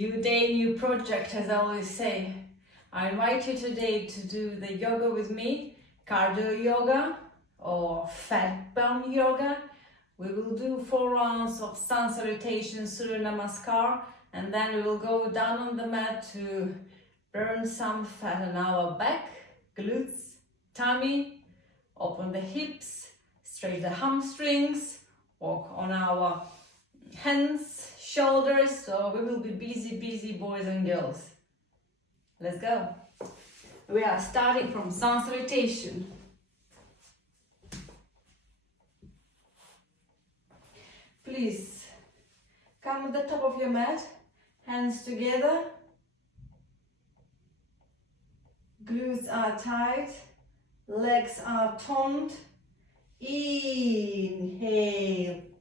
New day, new project, as I always say. I invite you today to do the yoga with me, cardio yoga or fat burn yoga. We will do 4 rounds of Sun Salutations, Surya Namaskar, and then we will go down on the mat to burn some fat on our back, glutes, tummy, open the hips, stretch the hamstrings, walk on our hands, shoulders. So we will be busy boys and girls. Let's go. We are starting from Sun Salutation. Please come at the top of your mat, hands together, glutes are tight, legs are toned. Inhale,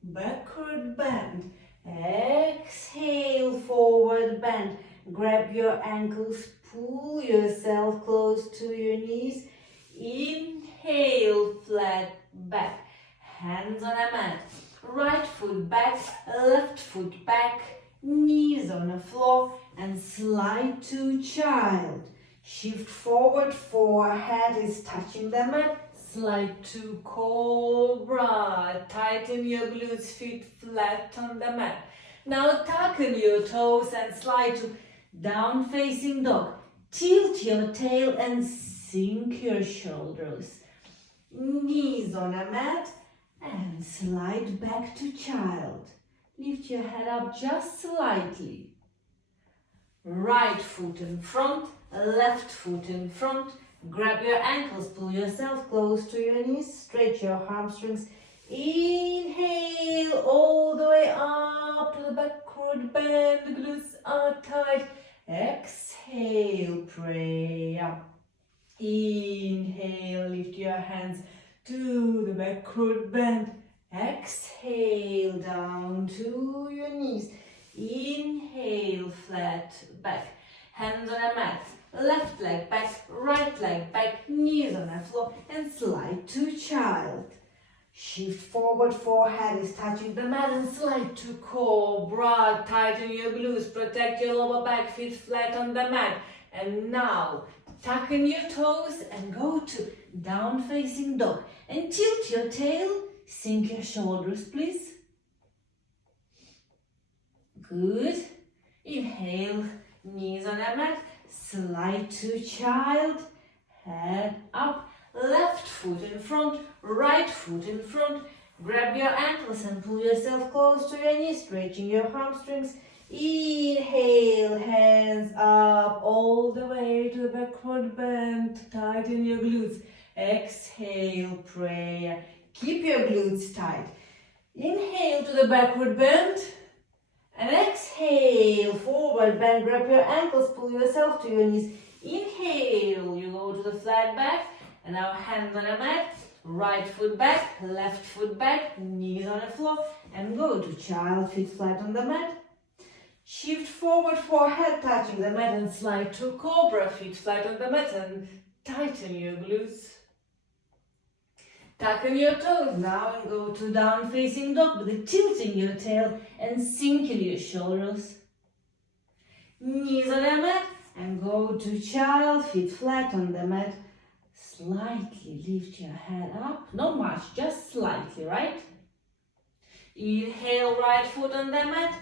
backward bend. Exhale, forward bend. Grab your ankles, pull yourself close to your knees. Inhale, flat back. Hands on a mat. Right foot back, left foot back. Knees on the floor and slide to child. Shift forward, forehead is touching the mat. Slide to cobra. Tighten your glutes, feet flat on the mat. Now tucken your toes and slide to down facing dog. Tilt your tail and sink your shoulders. Knees on a mat and slide back to child. Lift your head up just slightly. Right foot in front, left foot in front. Grab your ankles, pull yourself close to your knees, stretch your hamstrings. Inhale all the way up to the backward bend, the glutes are tight. Exhale, pray up. Inhale, lift your hands to the backward bend. Exhale, down to your knees. Inhale, flat back. Hands on a mat. Left leg back, right leg back, knees on the floor and slide to child. Shift forward, forehead is touching the mat and slide to cobra. Tighten your glutes, protect your lower back, feet flat on the mat. And now, tucken your toes and go to down facing dog. And tilt your tail, sink your shoulders please. Good. Inhale, knees on the mat. Slide to child, head up, left foot in front, right foot in front. Grab your ankles and pull yourself close to your knees, stretching your hamstrings. Inhale, hands up all the way to the backward bend. Tighten your glutes. Exhale, prayer. Keep your glutes tight. Inhale to the backward bend. And exhale, forward bend, grab your ankles, pull yourself to your knees. Inhale, you go to the flat back, and now hands on the mat, right foot back, left foot back, knees on the floor, and go to child, feet flat on the mat. Shift forward, forehead touching the mat, and slide to cobra, feet flat on the mat, and tighten your glutes. Tucken your toes now and go to down facing dog with tilting your tail and sinking your shoulders. Knees on the mat and go to child, feet flat on the mat. Slightly lift your head up, not much, just slightly, right? Inhale, right foot on the mat,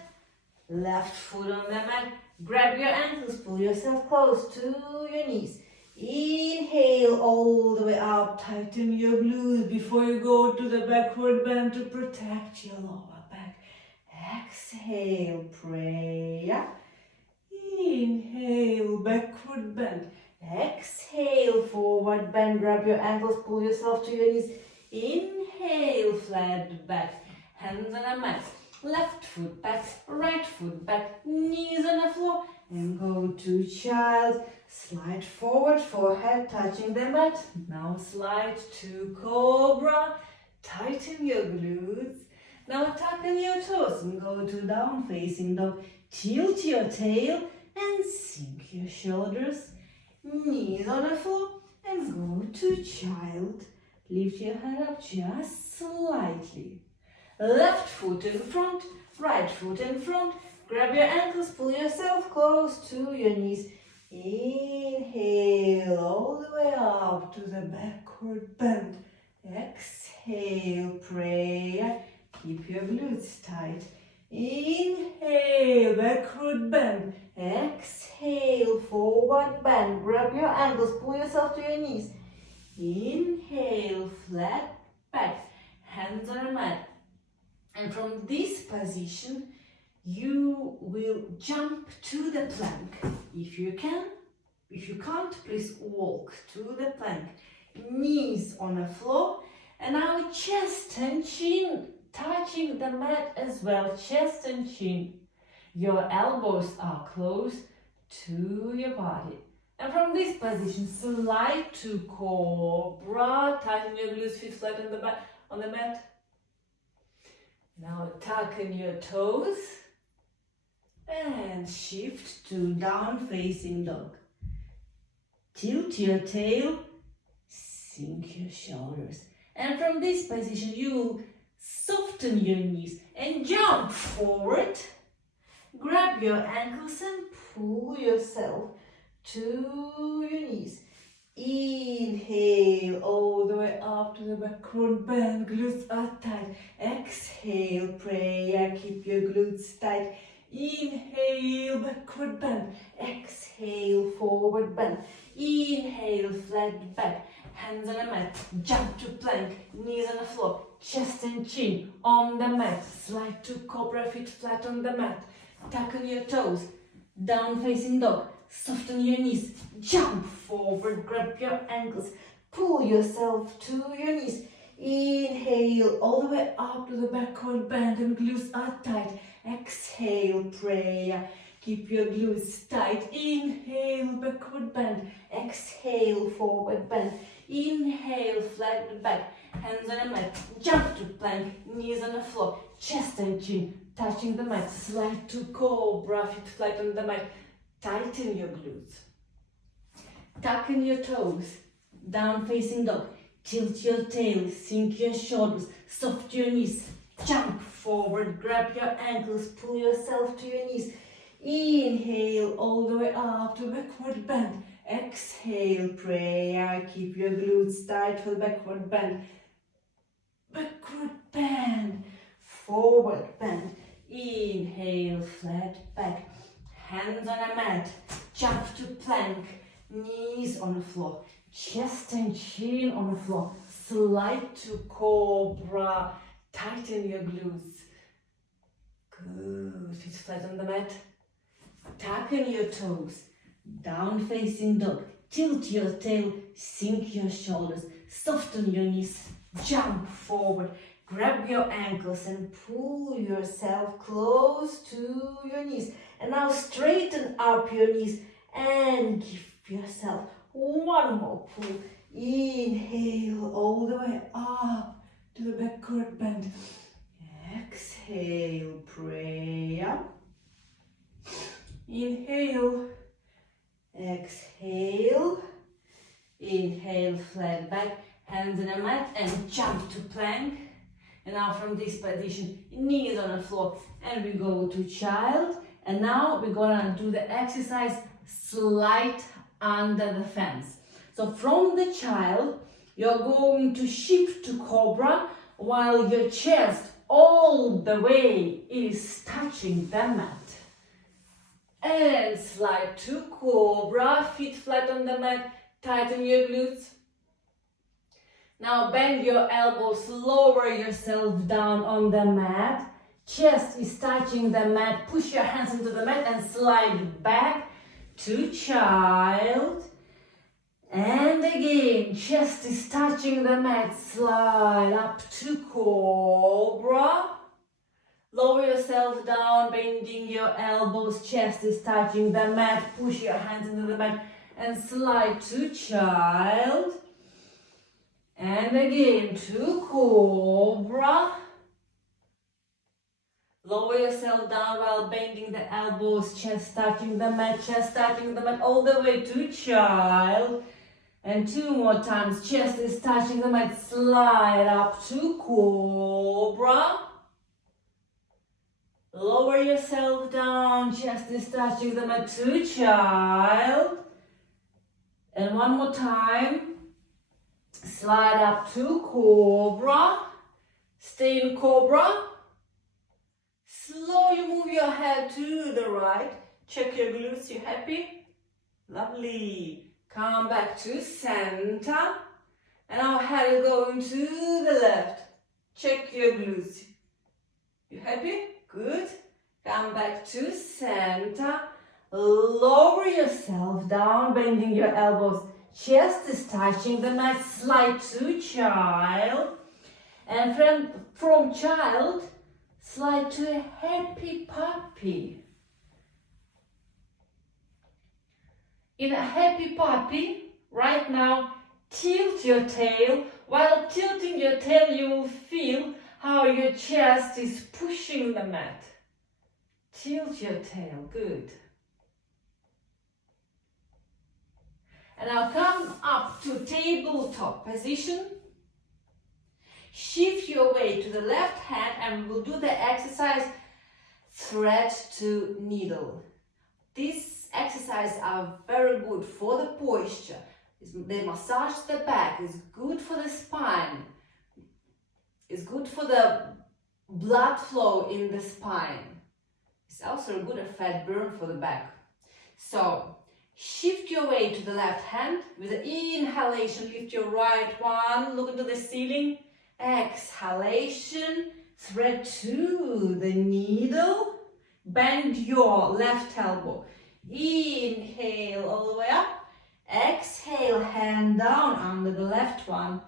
left foot on the mat. Grab your ankles, pull yourself close to your knees. Inhale all the way up, tighten your glutes before you go to the backward bend to protect your lower back. Exhale, pray up. Inhale, backward bend. Exhale, forward bend. Grab your ankles, pull yourself to your knees. Inhale, flat back. Hands on the mat. Left foot back, right foot back, knees on the floor. And go to child. Slide forward, forehead touching the mat. Now slide to cobra. Tighten your glutes. Now tucken your toes and go to down facing dog. Tilt your tail and sink your shoulders. Knees on the floor and go to child. Lift your head up just slightly. Left foot in front, right foot in front. Grab your ankles, pull yourself close to your knees. Inhale all the way up to the backward bend. Exhale, prayer. Keep your glutes tight. Inhale, backward bend. Exhale, forward bend. Grab your ankles, pull yourself to your knees. Inhale, flat back, hands on the mat. And from this position, you will jump to the plank. If you can. If you can't, please walk to the plank. Knees on the floor. And now chest and chin touching the mat as well. Chest and chin. Your elbows are close to your body. And from this position, slide to cobra. Tighten your glutes, feet flat on the mat. Now tuck in your toes. And shift to down facing dog. Tilt your tail, sink your shoulders. And from this position, you soften your knees and jump forward. Grab your ankles and pull yourself to your knees. Inhale all the way up to the backward bend. Glutes are tight. Exhale, prayer. Keep your glutes tight. Inhale, backward bend. Exhale, forward bend. Inhale, flat back. Hands on the mat. Jump to plank. Knees on the floor. Chest and chin on the mat. Slide to cobra, feet flat on the mat. Tuck on your toes. Down facing dog. Soften your knees. Jump forward. Grab your ankles. Pull yourself to your knees. Inhale all the way up to the backward bend and glutes are tight. Exhale, prayer. Keep your glutes tight. Inhale, backward bend. Exhale, forward bend. Inhale, flat back. Hands on the mat. Jump to plank. Knees on the floor. Chest and chin touching the mat. Slide to cobra. Feet flat on the mat. Tighten your glutes. Tuck in your toes. Down facing dog. Tilt your tail. Sink your shoulders. Soft your knees. Jump forward. Grab your ankles. Pull yourself to your knees. Inhale all the way up to backward bend. Exhale, prayer. Keep your glutes tight for backward bend. Backward bend. Forward bend. Inhale, flat back. Hands on the mat. Jump to plank. Knees on the floor. Chest and chin on the floor. Slide to cobra. Tighten your glutes. Good. Feet flat on the mat. Tuck in your toes. Down facing dog. Tilt your tail. Sink your shoulders. Soften your knees. Jump forward. Grab your ankles and pull yourself close to your knees. And now straighten up your knees and give yourself one more pull. Inhale all the way up to the backward bend. Exhale, prayer. Inhale, exhale. Inhale, flat back, hands on the mat and jump to plank. And now from this position, knees on the floor and we go to child. And now we're gonna do the exercise slide under the fence. So from the child, you're going to shift to cobra while your chest all the way is touching the mat. And slide to cobra, feet flat on the mat, tighten your glutes. Now bend your elbows, lower yourself down on the mat. Chest is touching the mat. Push your hands into the mat and slide back to child. And again, chest is touching the mat. Slide up to cobra. Lower yourself down, bending your elbows. Chest is touching the mat. Push your hands into the mat and slide to child. And again to cobra. Lower yourself down while bending the elbows, chest touching the mat, all the way to child. And two more times, chest is touching the mat, slide up to cobra. Lower yourself down, chest is touching the mat to child. And one more time. Slide up to cobra. Stay in cobra. Slowly move your head to the right. Check your glutes, you happy? Lovely. Come back to center. And our head is going to the left. Check your glutes. You happy? Good. Come back to center. Lower yourself down, bending your elbows. Chest is touching the mat. Slide to child. And from child, slide to a happy puppy. In a happy puppy, right now, tilt your tail. While tilting your tail, you will feel how your chest is pushing the mat. Tilt your tail, good. And now come up to tabletop position. Shift your weight to the left hand and we'll do the exercise thread to needle. These exercises are very good for the posture. They massage the back, it's good for the spine. It's good for the blood flow in the spine. It's also a good fat burn for the back. So, shift your weight to the left hand. With the inhalation, lift your right one, look into the ceiling. Exhalation, thread to the needle. Bend your left elbow. Inhale all the way up. Exhale, hand down under the left one.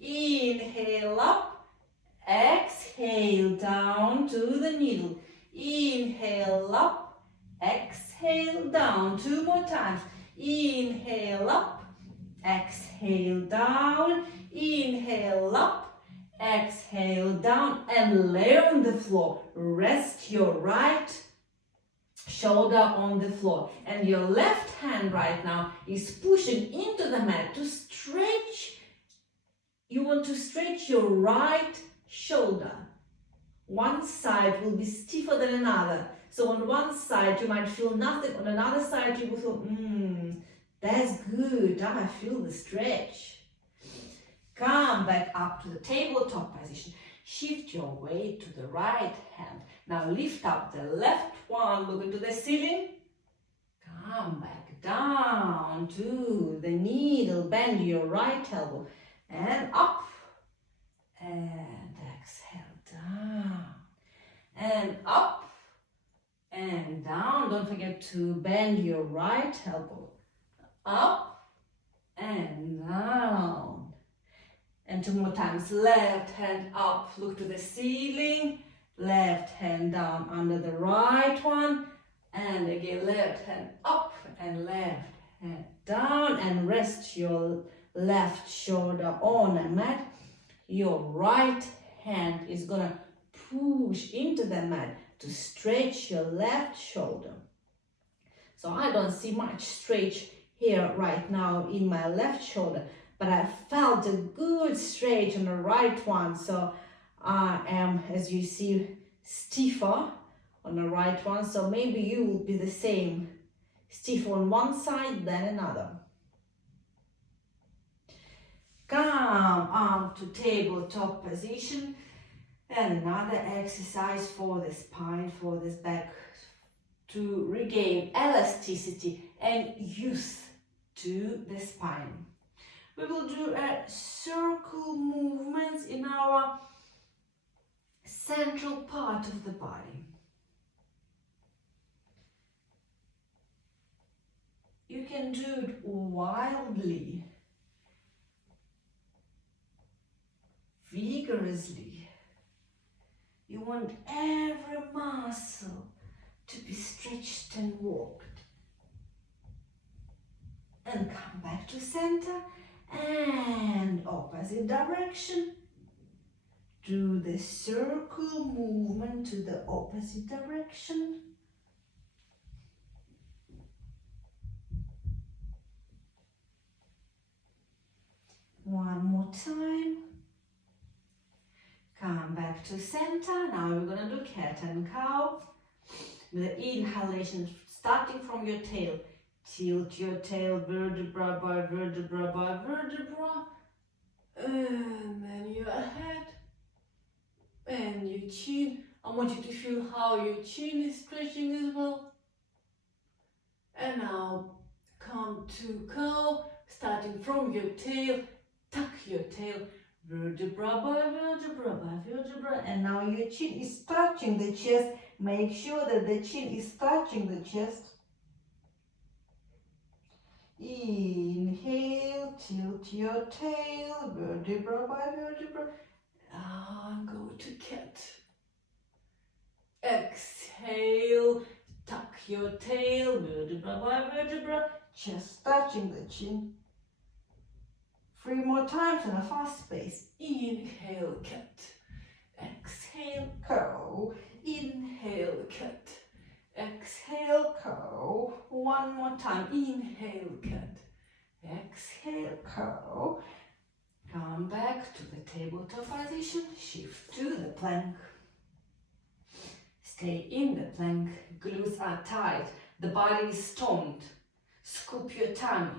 Inhale up. Exhale down to the needle. Inhale up. Exhale down. 2 more times. Inhale up. Exhale down. Inhale up. Exhale down and lay on the floor. Rest your right shoulder on the floor. And your left hand right now is pushing into the mat to stretch. You want to stretch your right shoulder. One side will be stiffer than another. So on one side you might feel nothing. On another side you will feel, that's good. I feel the stretch. Come back up to the tabletop position. Shift your weight to the right hand. Now lift up the left one, look into the ceiling. Come back down to the needle. Bend your right elbow and up. And exhale down. And up and down. Don't forget to bend your right elbow. Up and down. And 2 more times. Left hand up, look to the ceiling. Left hand down under the right one. And again, left hand up and left hand down. And rest your left shoulder on the mat. Your right hand is gonna push into the mat to stretch your left shoulder. So I don't see much stretch here right now in my left shoulder. But I felt a good stretch on the right one, so I am, as you see, stiffer on the right one, so maybe you will be the same, stiff on one side than another. Come up to tabletop position, and another exercise for the spine, for this back, to regain elasticity and youth to the spine. We will do a circle movements in our central part of the body. You can do it wildly, vigorously. You want every muscle to be stretched and walked. And come back to center. And opposite direction. Do the circle movement to the opposite direction. One more time. Come back to center. Now we're gonna do cat and cow. With the inhalation, starting from your tail. Tilt your tail vertebra by vertebra by vertebra. And then your head. And your chin. I want you to feel how your chin is stretching as well. And now come to cow, starting from your tail. Tuck your tail, vertebra by vertebra by vertebra. And now your chin is touching the chest. Make sure that the chin is touching the chest. Inhale, tilt your tail, vertebra by vertebra. And go to cat. Exhale, tuck your tail, vertebra by vertebra, chest touching the chin. 3 more times in a fast pace. Inhale, cat. Exhale, cow. Inhale, cat. Exhale, cow. 1 more time. Inhale, cat. Exhale, cow. Come back to the tabletop position. Shift to the plank. Stay in the plank. Glutes are tight. The body is stoned. Scoop your tummy.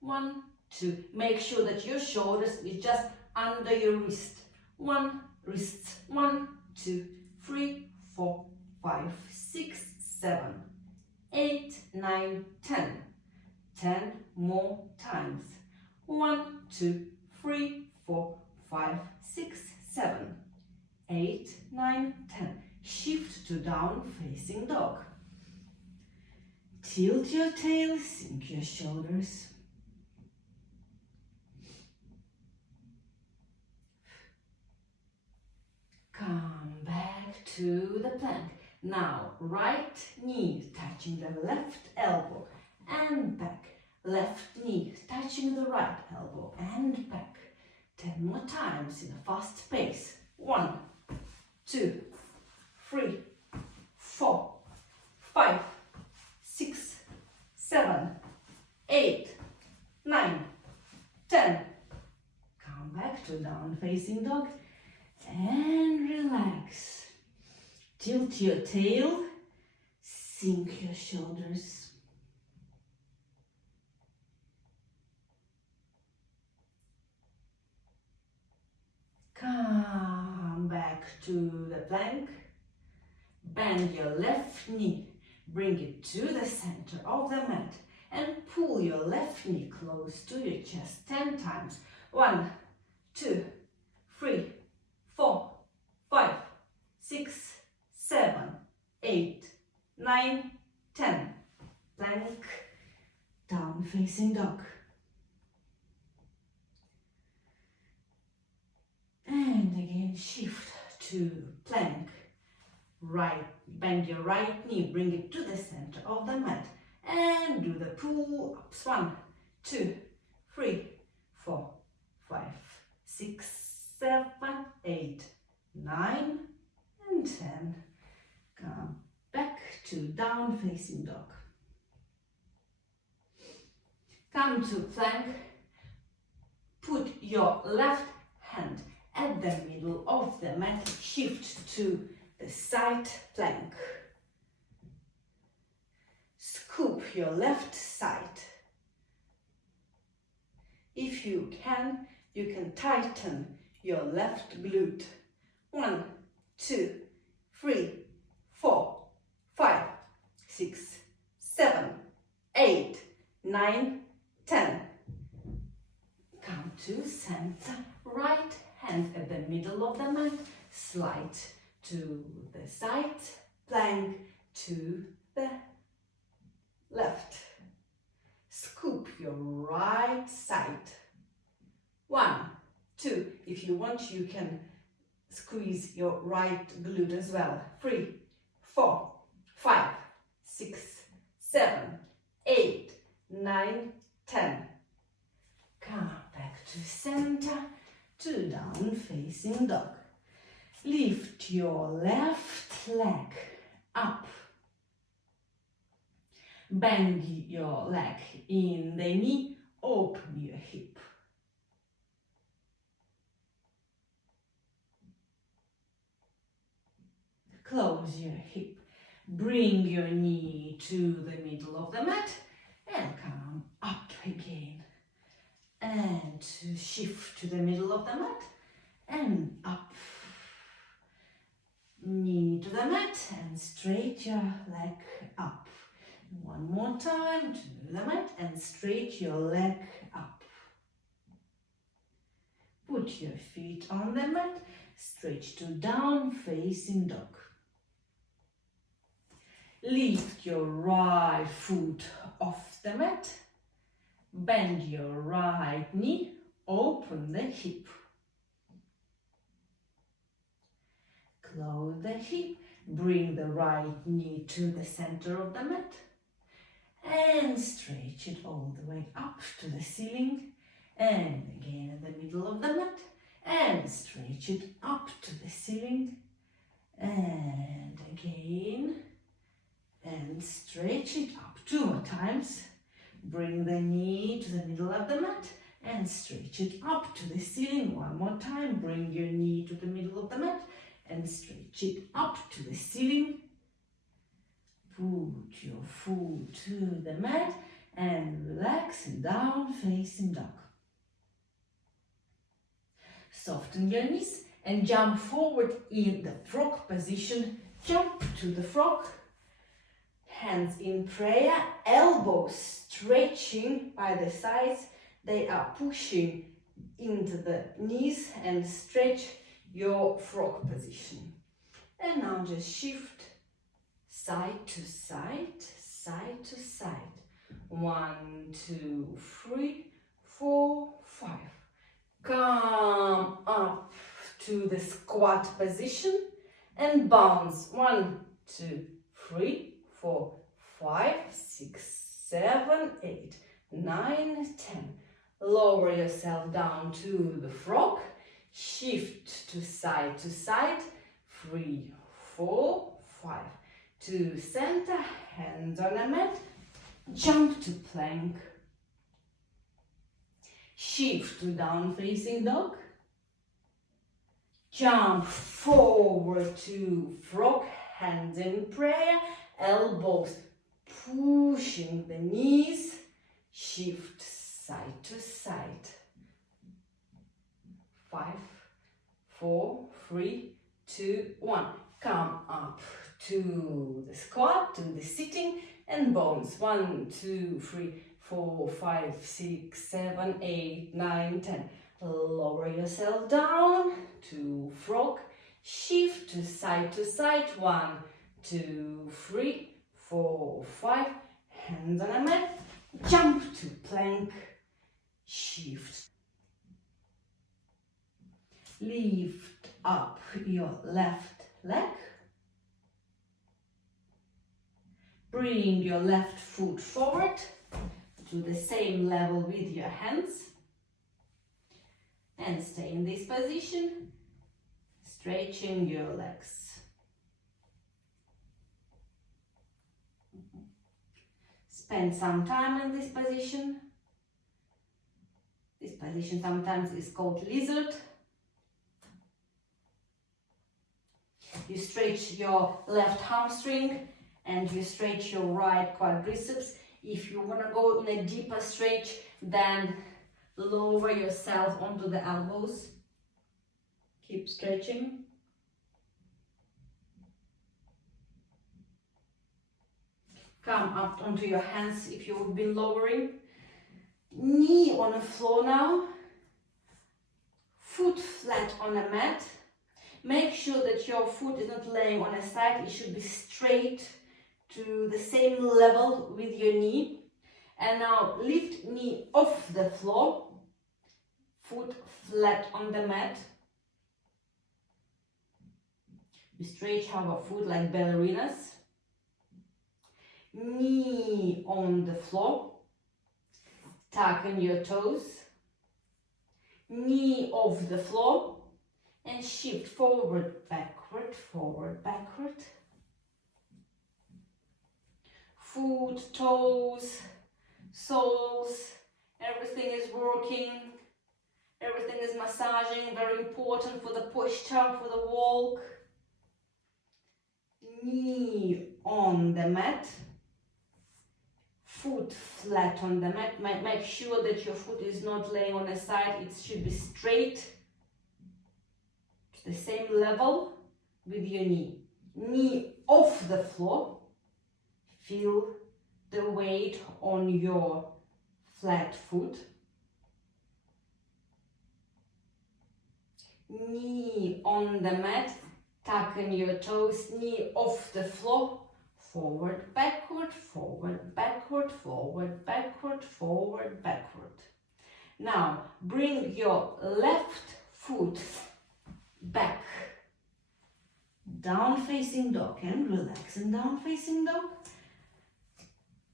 1, 2. Make sure that your shoulders is just under your wrist. 1, wrists. 1, 2, 3, 4, 5, 6, 7, 8, 9, 10. 10 more times. 1, 2, 3, 4, 5, 6, 7, 8, 9, 10. Shift to down facing dog. Tilt your tail, sink your shoulders. Come back to the plank. Now, right knee touching the left elbow and back. Left knee touching the right elbow and back. 10 more times in a fast pace. 1, 2, 3, 4, 5, 6, 7, 8, 9, 10. Come back to down facing dog and relax. Tilt your tail, sink your shoulders. Come back to the plank. Bend your left knee, bring it to the center of the mat and pull your left knee close to your chest 10 times. 1, 2, 3, 4, 5, 6, 7, 8, 9, 10. Plank, down facing dog. And again shift to plank. Right, bend your right knee, bring it to the center of the mat and do the pull-ups. 1, 2, 3, 4, 5, 6, 7, 8, 9, and 10. Come back to down facing dog. Come to plank. Put your left hand at the middle of the mat. Shift to the side plank. Scoop your left side. If you can tighten your left glute. 1, 2, 3, 4, 5, 6, 7, 8, 9, 10. Come to center. Right hand at the middle of the mat. Slide to the side plank, to the left. Scoop your right side. 1, 2. If you want, you can squeeze your right glute as well. 3, 4, 5, 6, 7, 8, 9, 10. Come back to center, to down facing dog. Lift your left leg up. Bend your leg in the knee, open your hip. Close your hip. Bring your knee to the middle of the mat and come up again. And shift to the middle of the mat and up. Knee to the mat and straight your leg up. One more time to the mat and straight your leg up. Put your feet on the mat, stretch to down facing dog. Lift your right foot off the mat, bend your right knee, open the hip. Close the hip, bring the right knee to the center of the mat and stretch it all the way up to the ceiling and again in the middle of the mat and stretch it up to the ceiling and again and stretch it up 2 more times. Bring the knee to the middle of the mat and stretch it up to the ceiling. One more time. Bring your knee to the middle of the mat and stretch it up to the ceiling. Put your foot to the mat and relax and down facing dog. Soften your knees and jump forward in the frog position. Jump to the frog. Hands in prayer, elbows stretching by the sides. They are pushing into the knees and stretch your frog position. And now just shift side to side, side to side. 1, 2, 3, 4, 5. Come up to the squat position and bounce. 1, 2, 3, 4, 5, 6, 7, 8, 9, 10. Lower yourself down to the frog. Shift to side, 3, 4, 5. To center, hands on the mat. Jump to plank. Shift to down facing dog. Jump forward to frog, hands in prayer. Elbows pushing the knees, shift side to side. 5, 4, 3, 2, 1. Come up to the squat, to the sitting and bounce. 1, 2, 3, 4, 5, 6, 7, 8, 9, 10. Lower yourself down to frog. Shift to side 1, 2, 3, 4, 5. Hands on the mat. Jump to plank. Shift. Lift up your left leg. Bring your left foot forward to the same level with your hands. And stay in this position, stretching your legs. Spend some time in this position. This position sometimes is called lizard. You stretch your left hamstring and you stretch your right quadriceps. If you want to go in a deeper stretch, then lower yourself onto the elbows. Keep stretching. Come up onto your hands if you've been lowering. Knee on the floor now. Foot flat on the mat. Make sure that your foot is not laying on a side. It should be straight to the same level with your knee. And now lift knee off the floor. Foot flat on the mat. We stretch our foot like ballerinas. Knee on the floor. Tuck in your toes. Knee off the floor. And shift forward, backward, forward, backward. Foot, toes, soles, everything is working. Everything is massaging, very important for the posture, for the walk. knee on the mat, foot flat on the mat. Make sure that your foot is not laying on the side, it should be straight to the same level with your knee. Knee off the floor, feel the weight on your flat foot. Knee on the mat, tucking your toes, knee off the floor, forward, backward, forward, backward, forward, backward, forward, backward. Now, bring your left foot back, down facing dog, and relax in down facing dog.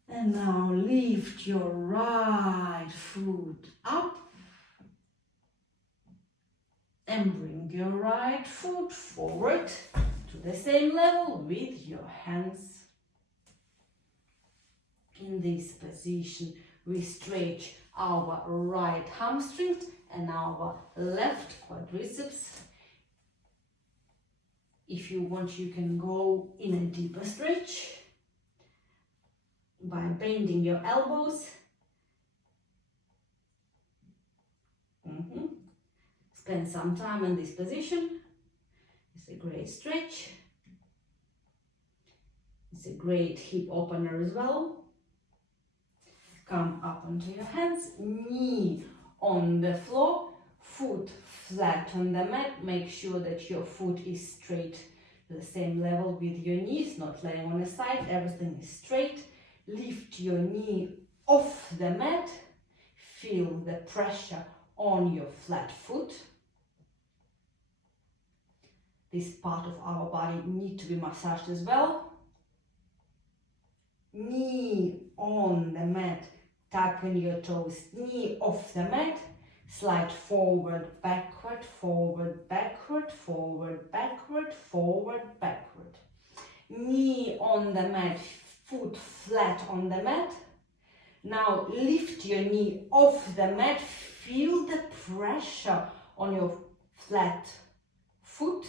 And now lift your right foot up and bring your right foot forward to the same level with your hands. In this position, we stretch our right hamstrings and our left quadriceps. If you want, you can go in a deeper stretch by bending your elbows. Spend some time in this position. It's a great stretch. It's a great hip opener as well. Come up onto your hands, knee on the floor, foot flat on the mat. Make sure that your foot is straight to the same level with your knees, not laying on the side. Everything is straight. Lift your knee off the mat. Feel the pressure on your flat foot. This part of our body needs to be massaged as well. Knee on the mat, tucking your toes, knee off the mat, slide forward, backward, forward, backward, forward, backward, forward, backward. Knee on the mat, foot flat on the mat. Now lift your knee off the mat, feel the pressure on your flat foot.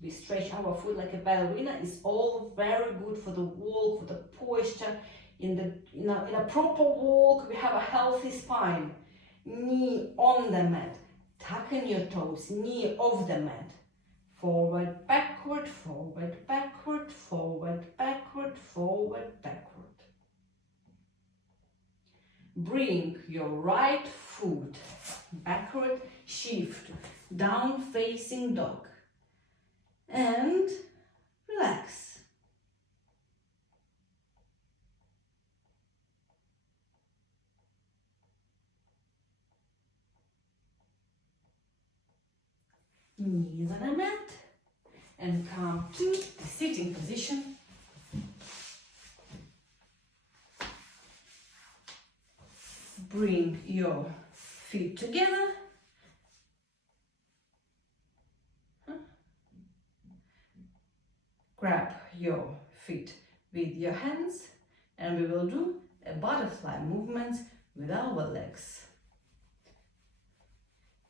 We stretch our foot like a ballerina. It's all very good for the walk, for the posture. In a proper walk, we have a healthy spine. Knee on the mat, tucking your toes, knee off the mat. Forward, backward, forward, backward, forward, backward, forward, backward. Bring your right foot backward, shift, down facing dog. And relax. Knees on a mat and come to the sitting position. Bring your feet together. Grab your feet with your hands and we will do a butterfly movement with our legs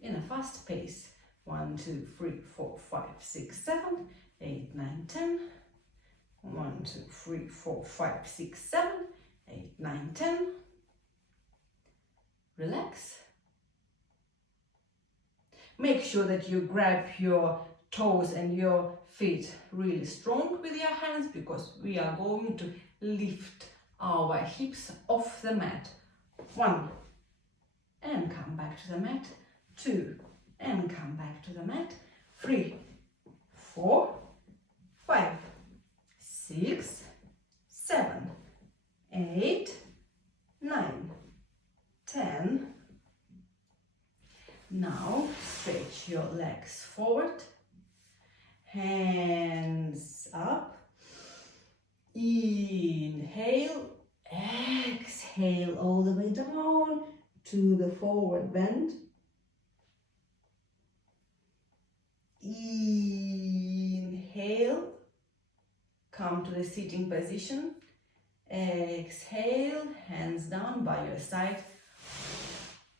in a fast pace. 1, 2, 3, 4, 5, 6, 7, 8, 9, 10. 1, 2, 3, 4, 5, 6, 7, 8, 9, 10. Relax. Make sure that you grab your toes and your feet really strong with your hands, because we are going to lift our hips off the mat. 1, and come back to the mat. 2, and come back to the mat. 3, 4, 5, 6, 7, 8, 9, 10. Now stretch your legs forward, hands up, inhale, exhale all the way down to the forward bend. Inhale, come to the sitting position. Exhale, hands down by your side.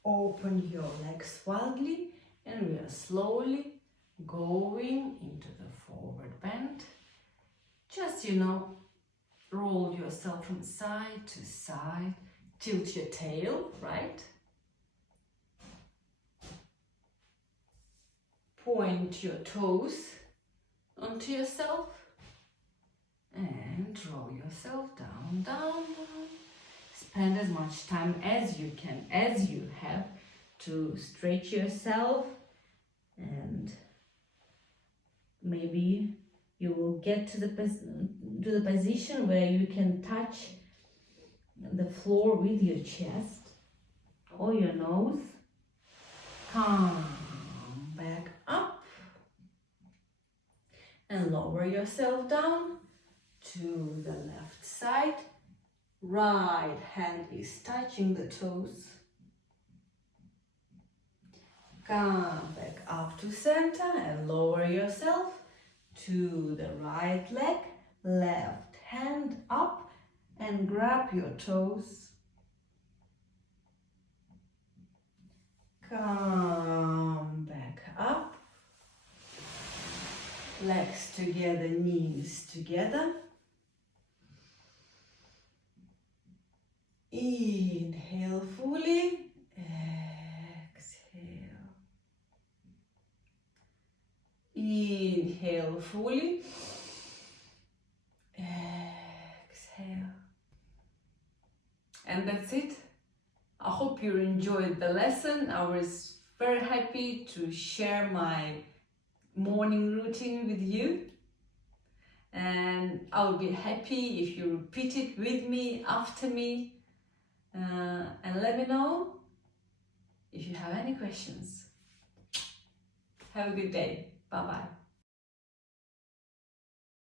Open your legs wildly and we are slowly going into the forward bend. Just, roll yourself from side to side, tilt your tail, right? Point your toes onto yourself and roll yourself down, down, down. Spend as much time as you can, as you have, to stretch yourself, and maybe you will get to the position where you can touch the floor with your chest or your nose. Come back up and lower yourself down to the left side. Right hand is touching the toes. Come back up to center and lower yourself to the right leg. Left hand up and grab your toes. Come back up. Legs together, knees together. Inhale fully. Exhale. Inhale fully. Exhale. And that's it. I hope you enjoyed the lesson. I was very happy to share my morning routine with you. And I will be happy if you repeat it with me, after me. And let me know if you have any questions. Have a good day. Bye-bye.